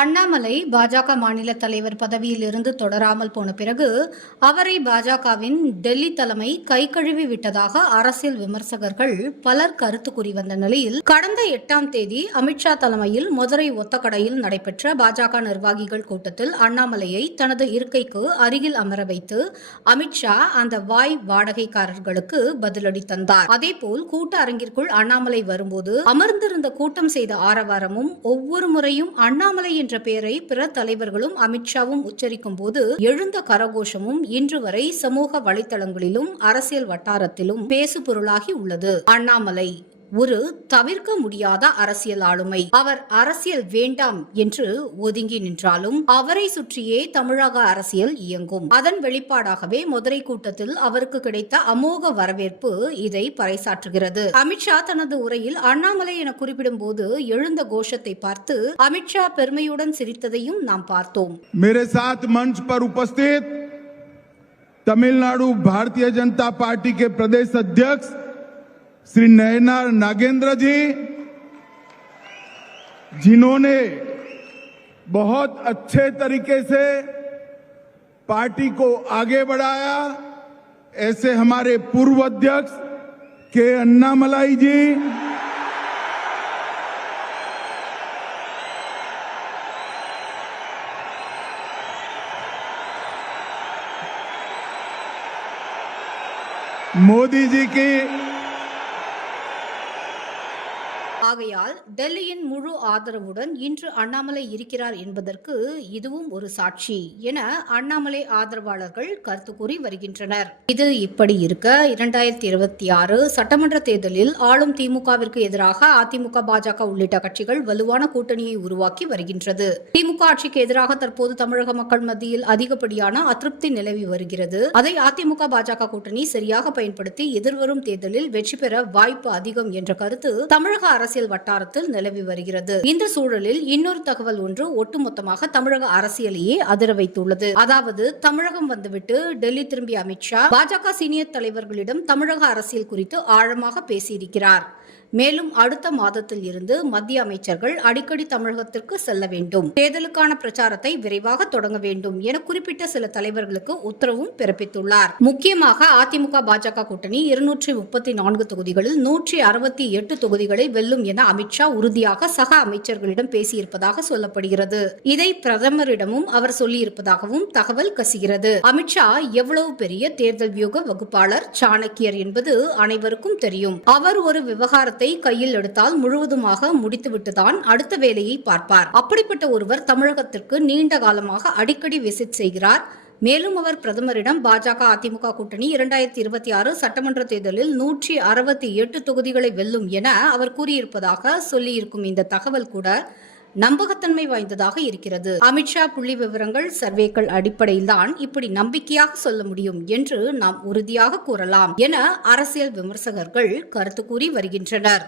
அண்ணாமலை பாஜக மாநில தலைவர் பதவியில் இருந்து தொடராமல் போன பிறகு அவரை பாஜகவின் டெல்லி தலைமை கை கழுவி விட்டதாக அரசியல் விமர்சகர்கள் பலர் கருத்து கூறி வந்த நிலையில் கடந்த எட்டாம் தேதி அமித்ஷா தலைமையில் மதுரை ஒத்தக்கடையில் நடைபெற்ற பாஜக நிர்வாகிகள் கூட்டத்தில் அண்ணாமலையை தனது இருக்கைக்கு அருகில் அமர வைத்து அமித்ஷா அந்த வாய் வாடகைக்காரர்களுக்கு பதிலடி தந்தார். அதேபோல் கூட்ட அரங்கிற்குள் அண்ணாமலை வரும்போது அமர்ந்திருந்த கூட்டம் செய்த ஆரவாரமும் ஒவ்வொரு முறையும் அண்ணாமலை என்ற பெயரை பிற தலைவர்களும் அமித்ஷாவும் உச்சரிக்கும் போது எழுந்த கரகோஷமும் இன்று வரை சமூக வலைதளங்களிலும் அரசியல் வட்டாரத்திலும் பேசு பொருளாகி உள்ளது. அண்ணாமலை ஒரு தவிர்க்க முடியாத அரசியல் ஆளுமை அவர் அரசியல் வேண்டாம் என்று ஒதுங்கி நின்றாலும் அவரை சுற்றியே தமிழக அரசியல் இயங்கும் அதன் வெளிப்பாடாகவே மதுரை கூட்டத்தில் அவருக்கு கிடைத்த அமோக வரவேற்பு இதை பறைசாற்றுகிறது அமித்ஷா தனது உரையில் அண்ணாமலை என குறிப்பிடும் போது எழுந்த கோஷத்தை பார்த்து அமித்ஷா பெருமையுடன் சிரித்ததையும் நாம் பார்த்தோம் मेरे साथ मंच पर उपस्थित तमिलनाडु भारतीय जनता पार्टी के प्रदेश अध्यक्ष श्री नयनार नागेंद्र जी, जिन्होंने बहुत अच्छे तरीके से पार्टी को आगे बढ़ाया, ऐसे हमारे पूर्व अध्यक्ष के अन्नामलाई जी। मोदी जी की ஆகையால் டெல்லியின் முழு ஆதரவுடன் இன்று அண்ணாமலை இருக்கிறார் என்பதற்கு இதுவும் ஒரு சாட்சி என அண்ணாமலை ஆதரவாளர்கள் கருத்து கூறி வருகின்றனர். இது இப்படி இருக்க இரண்டாயிரத்தி இருபத்தி ஆறு சட்டமன்ற தேர்தலில் ஆளும் திமுகவிற்கு எதிராக அதிமுக பாஜக உள்ளிட்ட கட்சிகள் வலுவான கூட்டணியை உருவாக்கி வருகின்றது. திமுக ஆட்சிக்கு எதிராக தற்போது தமிழக மக்கள் மத்தியில் அதிகப்படியான அதிருப்தி நிலவி வருகிறது. அதை அதிமுக பாஜக கூட்டணி சரியாக பயன்படுத்தி எதிர்வரும் தேர்தலில் வெற்றி பெற வாய்ப்பு அதிகம் என்ற கருத்து தமிழக அரசியல் வட்டாரத்தில் நிலவி வருகிறது. இந்த சூழலில் இன்னொரு தகவல் ஒன்று ஒட்டுமொத்தமாக தமிழக அரசியலையே அதிர வைத்துள்ளது. அதாவது தமிழகம் வந்துவிட்டு டெல்லி திரும்பிய அமித்ஷா பாஜக சீனியர் தலைவர்களிடம் தமிழக அரசியல் குறித்து ஆழமாக பேசியிருக்கிறார். மேலும் அடுத்த மாதத்தில் இருந்து மத்திய அமைச்சர்கள் அடிக்கடி தமிழகத்திற்கு செல்ல வேண்டும். தேர்தலுக்கான பிரச்சாரத்தை விரைவாக தொடங்க வேண்டும் என குறிப்பிட்ட சில தலைவர்களுக்கு உத்தரவும் பிறப்பித்துள்ளார். முக்கியமாக அதிமுக பாஜக கூட்டணி இருநூற்றி முப்பத்தி நான்கு தொகுதிகளில் நூற்றி அறுபத்தி எட்டு தொகுதிகளை வெல்லும் என அமித்ஷா உறுதியாக சக அமைச்சர்களிடம் பேசியிருப்பதாக சொல்லப்படுகிறது. இதை பிரதமரிடமும் அவர் சொல்லியிருப்பதாகவும் தகவல் கசிகிறது. அமித்ஷா எவ்வளவு பெரிய தேர்தல் வியூக வகுப்பாளர் சாணக்கியர் என்பது அனைவருக்கும் தெரியும். அவர் ஒரு விவகாரத்தை கையில் எடுத்தால் முழுவதுமாக முடித்துவிட்டுதான் அடுத்த வேலையை பார்ப்பார். அப்படிப்பட்ட ஒருவர் தமிழகத்திற்கு நீண்ட காலமாக அடிக்கடி விசிட் செய்கிறார். மேலும் அவர் பிரதமரிடம் பாஜக அதிமுக கூட்டணி இரண்டாயிரத்தி இருபத்தி ஆறு சட்டமன்ற தேர்தலில் நூற்றி அறுபத்தி எட்டு தொகுதிகளை வெல்லும் என அவர் கூறியிருப்பதாக சொல்லியிருக்கும் இந்த தகவல் கூட நம்பகத்தன்மை வாய்ந்ததாக இருக்கிறது. அமித்ஷா புள்ளி விவரங்கள் சர்வேக்கள் அடிப்படையில்தான் இப்படி நம்பிக்கையாக சொல்ல முடியும் என்று நாம் உறுதியாக கூறலாம் என அரசியல் விமர்சகர்கள் கருத்து கூறி வருகின்றனர்.